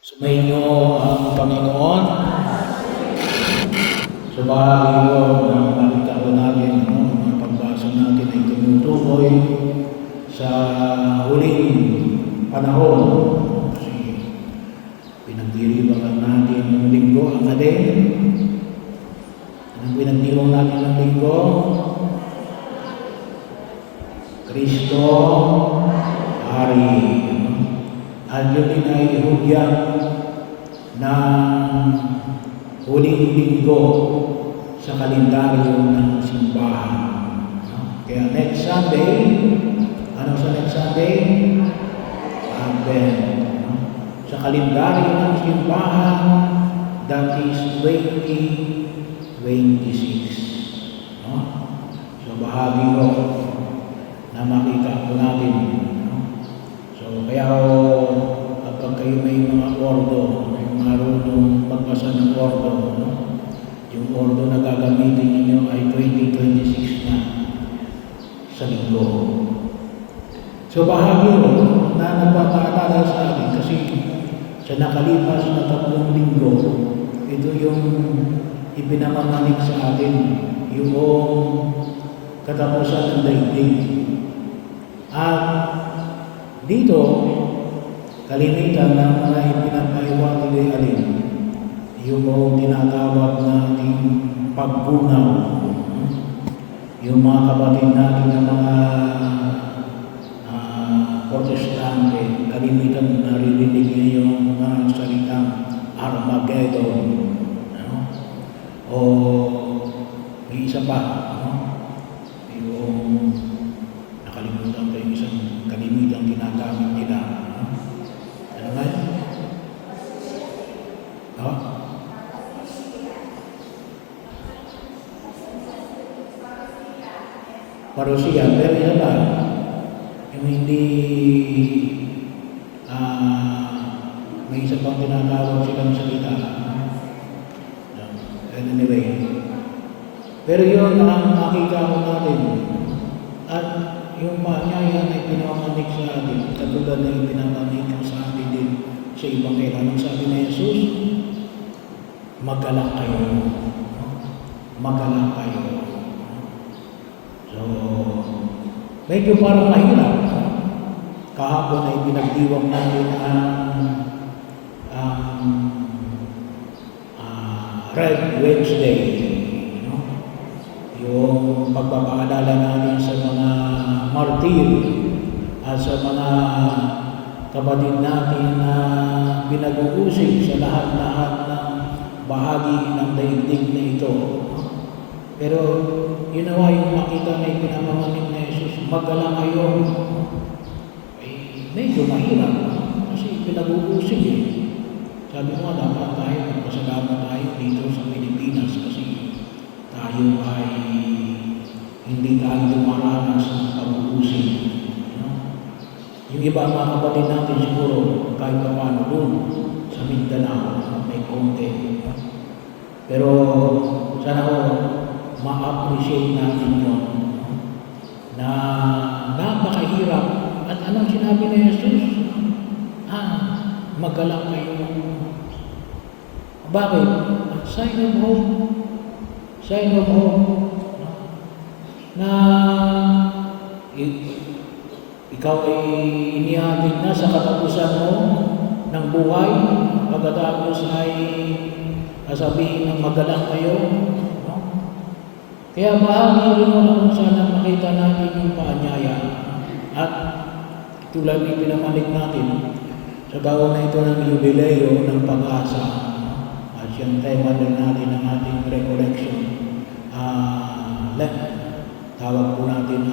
Sumainyo ang Panginoon. Sa bahagi ko na nakita ko natin, mga pagbasa natin ay tumutukoy sa huling panahon. Kasi pinagdiriwangan natin ng linggo ang alin. Anong pinagdiriwang natin ng linggo? Kristo, Hari. At yun din ay hudyat ng huling linggo sa kalendaryo ng simbahan. Kaya next Sunday, ano sa next Sunday? Advent. Sa kalendaryo ng simbahan, that is 2026. So bahagi ko na makita ko natin. So kaya kapag kayo may mga ordo, may marunong magbasa ng ordo, yung ordo na gagamitin ninyo ay 2026 na sa linggo. So bahagi ko na nagpapaalala sa akin kasi sa nakalipas na 3 linggo, ito yung ipinamamanik sa atin, yung katapusan ng daigdig. At dito, kalimitan ng mga ipinapaiwati ay alin, yung tinatawag nating pagbunaw. Yung mga kapatid natin ng mga protestante, kalimitan naririnig niya yung mga salitang Armageddon. O may isa pa, yung nakalimutan ko yung isang kalimitan ginagamit nila. Ano ba yun? Parousia, pero yan ba? Yung hindi may isa pang tinatawag silang salita. Anyway. Pero yun ang nakita ko natin. At yung paanyaya na ipinamanik sa atin, katulad na ipinamanik sa atin din sa ibang kailangan. Sabi na Jesus, mag-alak kayo. Mag-alak kayo. So, medyo parang mahirap. Kahapon ay pinagdiwang natin ang Red Wednesday. Yung pagpapaalala natin sa mga martir at sa mga kapatid natin na pinag-uusig sa lahat-lahat ng bahagi ng daigdig na ito. Pero yun nawa yung makita na ipinamamanik na Jesus, mag-alak kayo. Ay, medyo mahirap kasi pinag-uusig eh. Sabi mo nga, dapat tayo magpasalamat tayo dito sa Pilipinas kasi tayo ay hindi tayo dumaranas ng pag-uusig. Yung iba mga kapatid natin siguro kahit pa paano doon sa Mindanao may konti. Pero sana ko ma-appreciate natin yun na napakahirap. At anong sinabi ni Jesus? Mag-alak kayo. Bakit? Sign of hope. Sign of hope. Na ikaw ay inihatid na sa katapusan mo ng buhay, pagkatapos ay sasabihin ng mag-alak kayo. Kaya bahagi rin mo na kung sana makita natin yung paanyaya. At tulad ng pinamalik natin sa gawa na ito ng jubileo ng pag-asa. At yung tema din natin ng ating recollection. Tawag po natin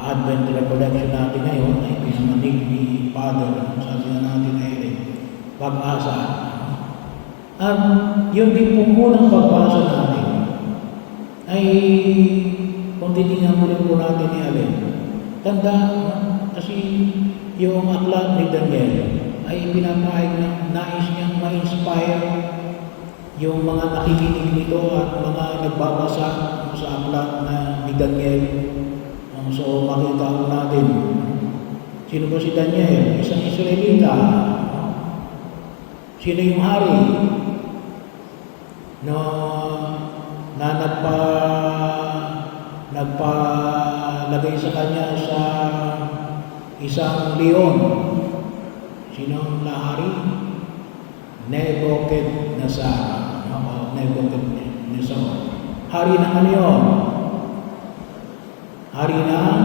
Advent recollection natin ngayon ay pinamanig ni Father. Sabi na natin ay pag-asa. At yung din po munang pagbasa natin ay kung titingnan mo rin po natin ni Alin. Tanda kasi yung aklat ni Daniel ay pinapahig na nais niyang ma-inspire yung mga nakikinig nito at mga nagbabasa sa aklat na ni Daniel. So makita ko natin, sino ba si Daniel? Isang Israelita. Sino yung hari na nagpalagay sa kanya sa isang leon? Sino ang hari? Nebuchadnezzar. Nebuchadnezzar. Hari ng ano yun? Hari ng,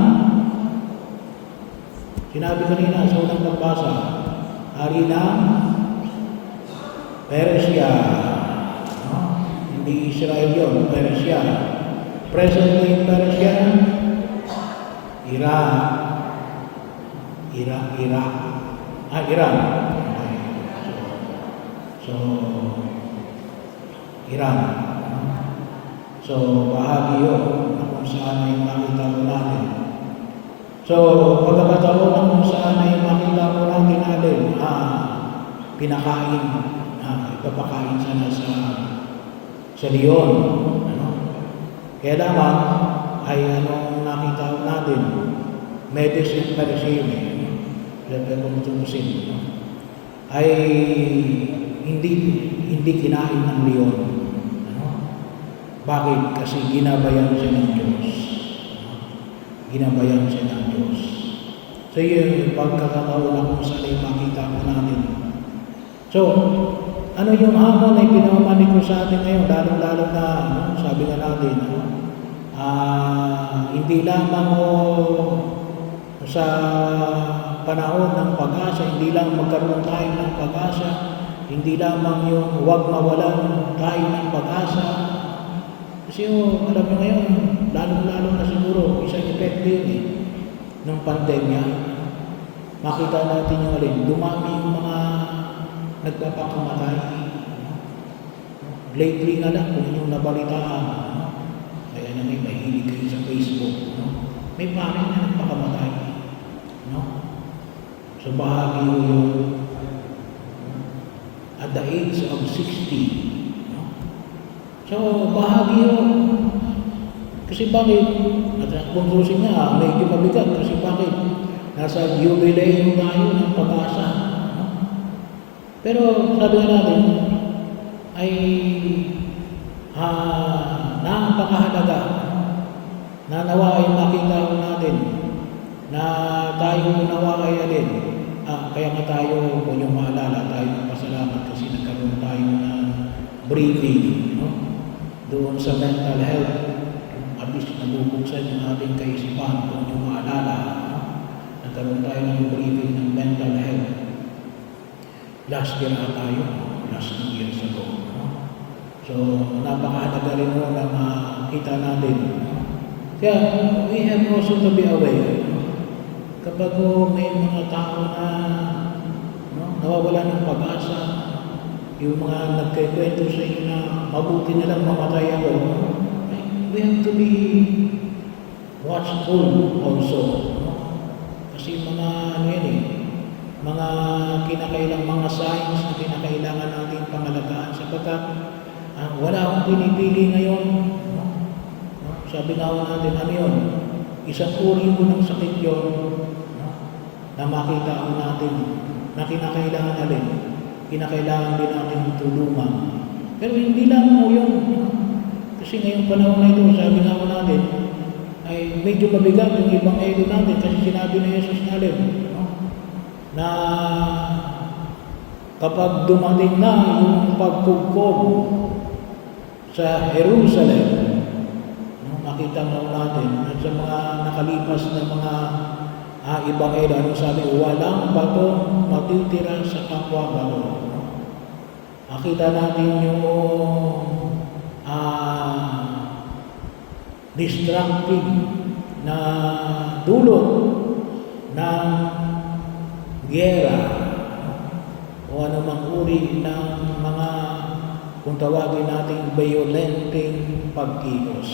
sinabi kanina sa unang pagbasa, hari ng Persia. No? Hindi Israel yun, Persia. Present day Persia, Iran. Iran. Okay. So, Iran. So, bahagi yun kung saan ay makita po natin. So, pagkakataon na kung saan ay makita po natin pinakain, ipapakain sana sa leon. Ano? Kaya naman ay anong nakita po natin? Medicine Persian. Kung tutusin, ay hindi kinain ng leon. Ano? Bakit? Kasi ginabayan siya ng Diyos. Ginabayan siya ng Diyos. So yun, pagkakataon na kung saan ay makita ko natin. So, ano yung hamon na pinamanik ko sa atin ngayon? Lalo-lalo na, sabi nga natin, hindi lamang sa panahon ng pag-asa, hindi lang magkaroon tayo ng pag-asa, hindi lamang yung huwag mawalan tayo ng pag-asa. Kasi alam nyo ngayon, lalo-lalo na siguro, isang epekto yun ng pandemya. Makita natin yung dumami yung mga nagpapakamatay. Lately nga lang, kung inyong nabalitaan, kaya na may mahilig kayo sa Facebook, may paring na nagpakamatay. So bahagi yung at the age of 60. So bahagi yun. Kasi bakit? At kung susin nga, medyo mabigat. Kasi bakit? Nasa jubileo tayo ng pag-asa. Pero sabi nga natin, ay napakahalaga na nawa ay makita natin na tayo nawa ay alin. Kaya nga tayo, kung yung maalala, tayo magpasalamat kasi nagkaroon tayo ng briefing doon sa mental health. At least nabubuksan yung ating kaisipan, kung yung maalala. Nagkaroon tayo ng briefing ng mental health. Last year na tayo, last 2 years ago. So, napakahalaga rin mo na makita natin. Kaya, we have also to be aware. Kapag may mga tao na nawawala ng pag-asa, yung mga nagkikwento sa inyo na mabuti na lang mamatay ako, we have to be watchful also. Kasi mga mga kinakailang mga signs na kinakailangan natin pangalagaan sapagkat wala akong pinipili ngayon. Sabi nga natin, ano yun? Isang uri mo ng sakit yun na makita natin na kinakailangan na rin. Kinakailangan din natin tulungan. Pero hindi lang mo yun. Kasi ngayong panahon na ito, sabi nga natin, ay medyo mabigat yung ibang edo natin kasi sinabi ni Jesus natin na kapag dumating na yung pagkugkob sa Jerusalem, makita mo natin at sa mga nakalipas na mga ibang edo, anong sabi, walang bato matitira sa kapwa bato. Makita natin yung destructive na dulot ng gera o anumang uri ng mga, kung tawagin natin, violenting pagkilos.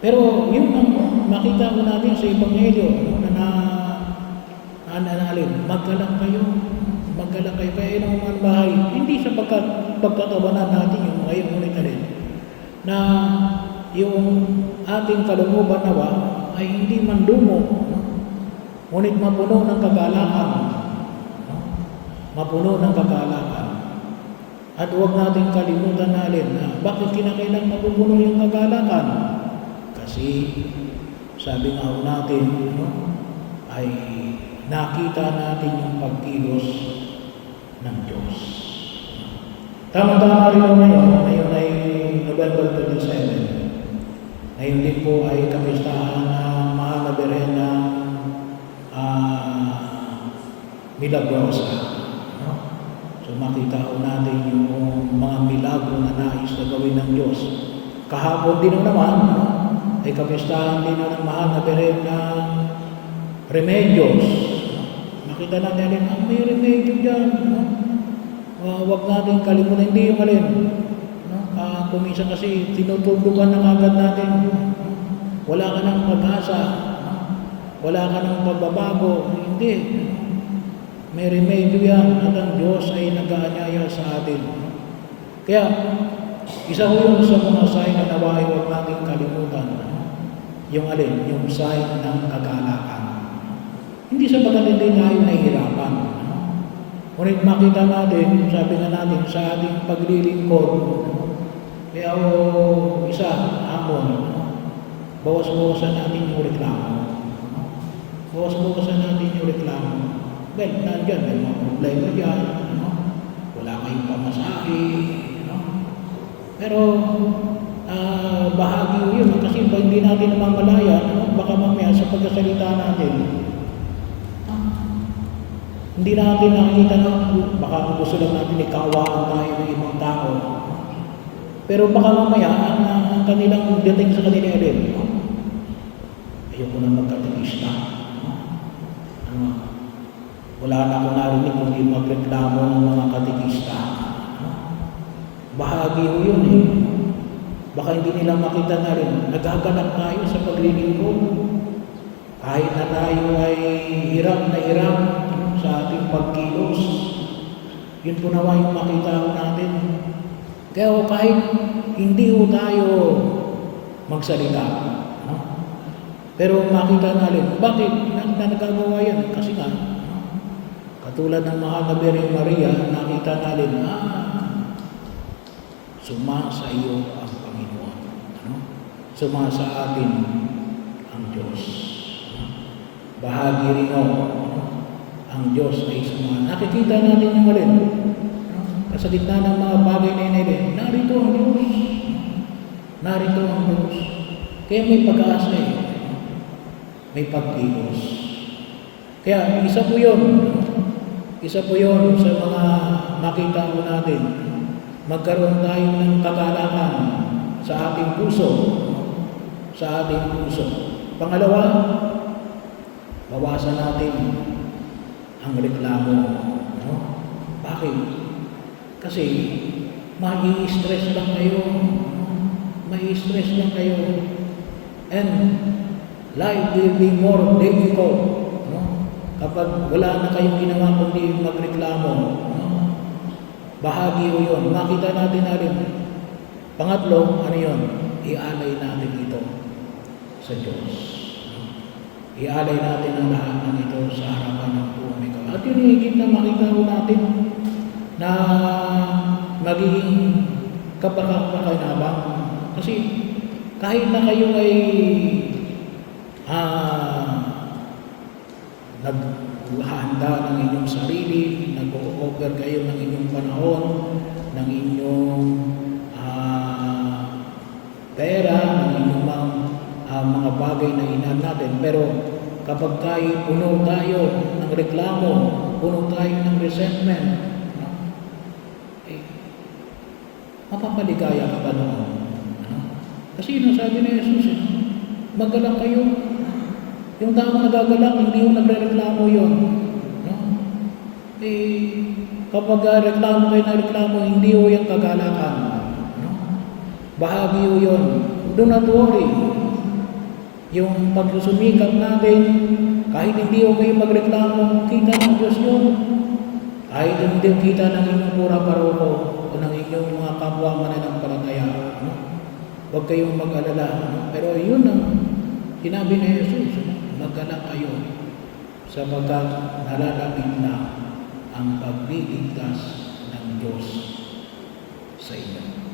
Pero yun ang makita mo natin sa Ebanghelyo maggalak kayo. Kaya ng mga bahay, hindi sa pagkatawanan natin yung ngayong ulit na yung ating kalooban nawa ay hindi mandumo, ngunit mapuno ng kagalakan. Mapuno ng kagalakan. At huwag natin kalimutan na bakit kinakailang mapupuno yung kagalakan? Kasi sabi nga ho natin, ay nakita natin yung pagkilos ng Diyos. Tama-tama rin ngayon ay November 27. Ngayon din po ay kapistahan ng mahal na Birhen ng Milagrosa. So makita ko natin yung mga milagro na nais na gawin ng Diyos. Kahapon din naman, ay kapistahan din ng mahal na Birhen ng Remedios. Makita natin may remedyo dyan. Huwag natin kalimutan, hindi yung alin. Kuminsan kasi tinutubukan na agad natin. Wala ka ng pag-asa. Wala ka ng pagbabago. Hindi. May remedyo yan at ang Diyos ay nag-aanyaya sa atin. Kaya, isa ko yung sa mga sign na nawahi huwag natin kalimutan. Yung alin? Yung sign ng kagalakan. Hindi sapagat hindi tayo nahihirapan. Ngunit makita natin, sabi nga natin, sa ating paglilingkod, kaya isa, hamon, bawas-bawasan natin yung reklamo. Bawas-bawasan natin yung reklamo. Well, nandiyan, may mga problema dyan, wala kayong pamasahe, pero bahagi yun, kasi hindi natin namamalaya, baka mamaya sa pagkasalita natin, hindi natin nakikita na baka gusto lang natin ikawaan tayo ng ibang tao. Pero baka mamaya, ang kanilang dating sa kanila rin, ayoko na magkatikista. Wala na akong narinig kundi magreklamo ng mga katikista. Bahagi ko yun eh. Baka hindi nila makita na rin, nagaganap tayo sa paglilingkod. Kahit na tayo ay hirap na hirap sa ating pagkilos, yun po naman yung makita ko natin. Kaya kahit hindi po tayo magsalita, pero makita natin, bakit nagagawa yan? Kasi nga, katulad ng mahal na Birhen Maria, nakita natin, sumasa iyo ang Panginoon. Sumasa atin ang Diyos. Bahagi rin ang Diyos ay sumasa. Nakikita natin yung alin. Sa gitna ng mga bagay na inilin, narito ang Diyos. Narito ang Diyos. Kaya may pag-asa eh. May pagkilos. Kaya isa po yun. Isa po yun sa mga makita ko natin. Magkaroon tayo ng kagalakan sa ating puso. Sa ating puso. Pangalawa, bawasan natin ang reklamo. Bakit? Kasi mai-stress lang kayo. Mai-stress lang kayo. And life will be more difficult. Kapag wala na kayong ginawa kundi magreklamo. Bahagi o yun. Makita natin na rin. Pangatlo, ano yun? Ialay natin ito sa Diyos. Ialay natin ang lahat ng ito sa harapan ng tuwang ikaw. At yun higit na makita ko natin na magiging kapakakinabang. Kasi kahit na kayo ay naghahanda ng inyong sarili, nag-o-offer kayo ng inyong panahon, ng inyong pera, ng inyong mga bagay na inahan natin. Pero kapag tayo puno tayo ng reklamo, puno tayo ng resentment, mapapaligaya ka pa noon. Kasi yun ang sabi ni Jesus, magalang kayo. Yung taong nagagalak, hindi yung nagre-reklamo yun. Kapag reklamo kayo na reklamo, hindi yung yung kagalakan. Bahagi yun. Do not worry. Yung pagsusumikap natin, kahit hindi yung kayo magreklamo, kita ng Diyos yun. Kahit hindi kita ng inyong pura paroko o ng inyong mga kapwa mananampalataya. Huwag kayong mag-alala. Pero yun ang sinabi ni Jesus. Maggalak kayo sapagkat nalalapit na ang pagliligtas ng Diyos sa inyo.